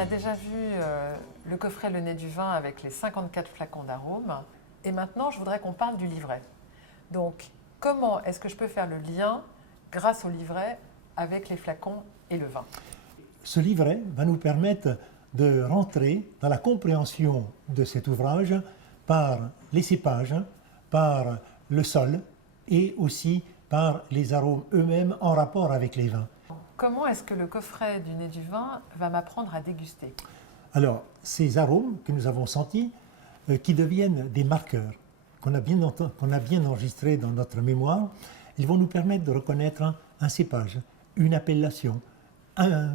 a déjà vu le coffret Le Nez du Vin avec les 54 flacons d'arômes. Et maintenant, je voudrais qu'on parle du livret. Donc, comment est-ce que je peux faire le lien, grâce au livret, avec les flacons et le vin? Ce livret va nous permettre de rentrer dans la compréhension de cet ouvrage par les cépages, par le sol et aussi par les arômes eux-mêmes en rapport avec les vins. Comment est-ce que le coffret du Nez du Vin va m'apprendre à déguster? Alors, ces arômes que nous avons sentis, qui deviennent des marqueurs, qu'on a bien enregistrés dans notre mémoire, ils vont nous permettre de reconnaître un cépage, une appellation, un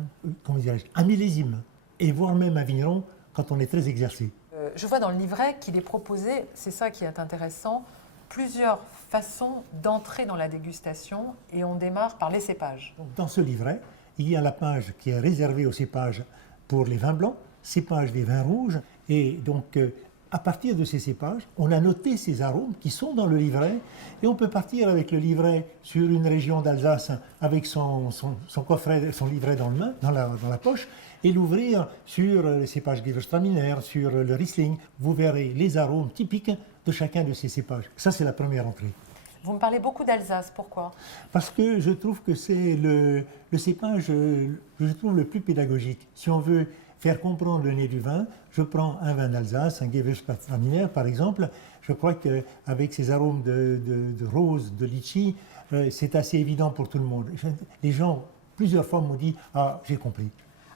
millésime, et voire même un vigneron quand on est très exercé. Je vois dans le livret qu'il est proposé, c'est ça qui est intéressant, plusieurs façons d'entrer dans la dégustation et on démarre par les cépages. Donc, dans ce livret, il y a la page qui est réservée aux cépages pour les vins blancs, cépages des vins rouges, et donc à partir de ces cépages, on a noté ces arômes qui sont dans le livret et on peut partir avec le livret sur une région d'Alsace avec son coffret, son livret dans la poche et l'ouvrir sur les cépages Gewürztraminer, sur le Riesling. Vous verrez les arômes typiques de chacun de ces cépages. Ça, c'est la première entrée. Vous me parlez beaucoup d'Alsace, pourquoi? Parce que je trouve que c'est le cépage, je trouve, le plus pédagogique. Si on veut faire comprendre le nez du vin, je prends un vin d'Alsace, un Gewürztraminer par exemple. Je crois qu'avec ces arômes de rose, de litchi, c'est assez évident pour tout le monde. Les gens, plusieurs fois, m'ont dit « Ah, j'ai compris ».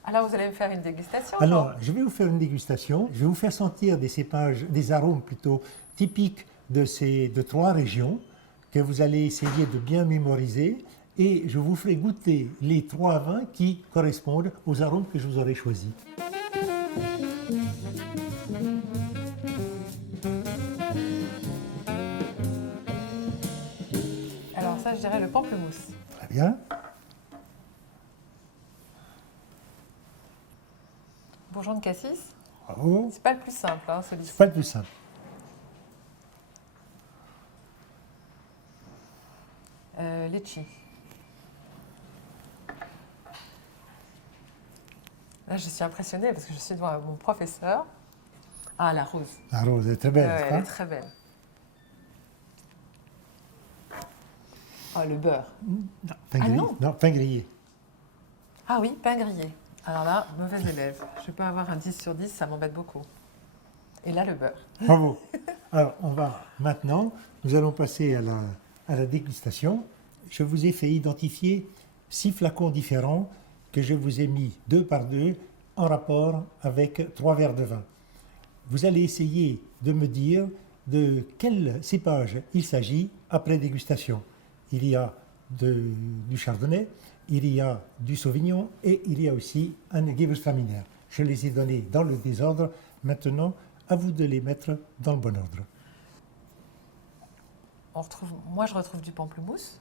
Alors vous allez me faire une dégustation? Alors, je vais vous faire une dégustation. Je vais vous faire sentir des cépages, des arômes plutôt typiques de 3 régions que vous allez essayer de bien mémoriser. Et je vous ferai goûter les 3 vins qui correspondent aux arômes que je vous aurai choisis. Alors ça, je dirais le pamplemousse. Très bien. Bourgeon de cassis. Bravo. C'est pas le plus simple, hein, celui-ci. C'est pas le plus simple. Litchi. Là, je suis impressionnée parce que je suis devant mon professeur. Ah, la rose. La rose est très belle, n'est-ce Elle pas? est très belle. Oh, le beurre. Non, pain Ah grillé. non. Non, pain grillé. Ah oui, pain grillé. Alors là, mauvais élève. Je ne vais pas avoir un 10 sur 10, ça m'embête beaucoup. Et là, le beurre. Bravo. Alors, maintenant, nous allons passer à la dégustation. Je vous ai fait identifier 6 flacons différents que je vous ai mis 2 par 2 en rapport avec 3 verres de vin. Vous allez essayer de me dire de quel cépage il s'agit après dégustation. Il y a du chardonnay, il y a du sauvignon et il y a aussi un Gewürztraminer. Je les ai donnés dans le désordre. Maintenant, à vous de les mettre dans le bon ordre. Moi, je retrouve du pamplemousse.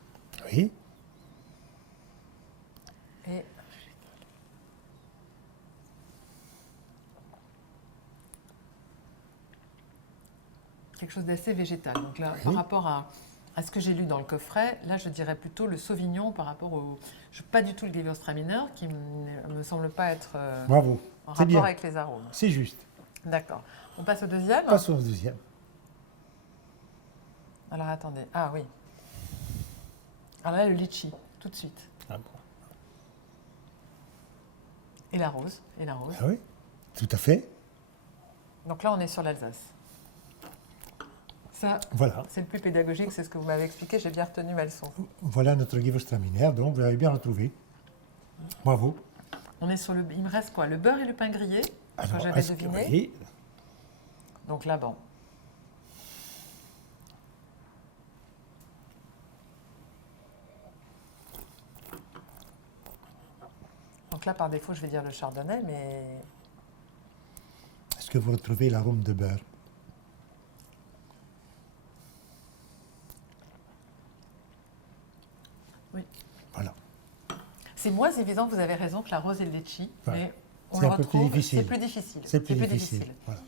Oui. Et quelque chose d'assez végétal. Donc là, Oui. par rapport à ce que j'ai lu dans le coffret, là, je dirais plutôt le sauvignon par rapport au... Pas du tout le Gewürztraminer, qui ne me semble pas être Bravo. en C'est rapport bien. avec les arômes. C'est juste. D'accord. On passe au deuxième? Passons au deuxième. Alors attendez. Ah oui. Alors là, le litchi, tout de suite. Ah bon. Et la rose. Et la rose. Ah oui, tout à fait. Donc là, on est sur l'Alsace. Ça, Voilà. c'est le plus pédagogique, c'est ce que vous m'avez expliqué, j'ai bien retenu ma leçon. Voilà notre Gewürztraminer, donc vous l'avez bien retrouvé. Bravo. On est sur le... Il me reste quoi? Le beurre et le pain grillé, que Alors, j'avais est-ce que- deviné. oui. Donc là, bon. Donc là, par défaut, je vais dire le chardonnay, mais... Est-ce que vous retrouvez l'arôme de beurre? Oui. Voilà. C'est moins évident, vous avez raison, que la rose et le litchi, Ouais. mais on C'est le un peu plus retrouve, difficile. c'est plus difficile. C'est plus difficile. Voilà.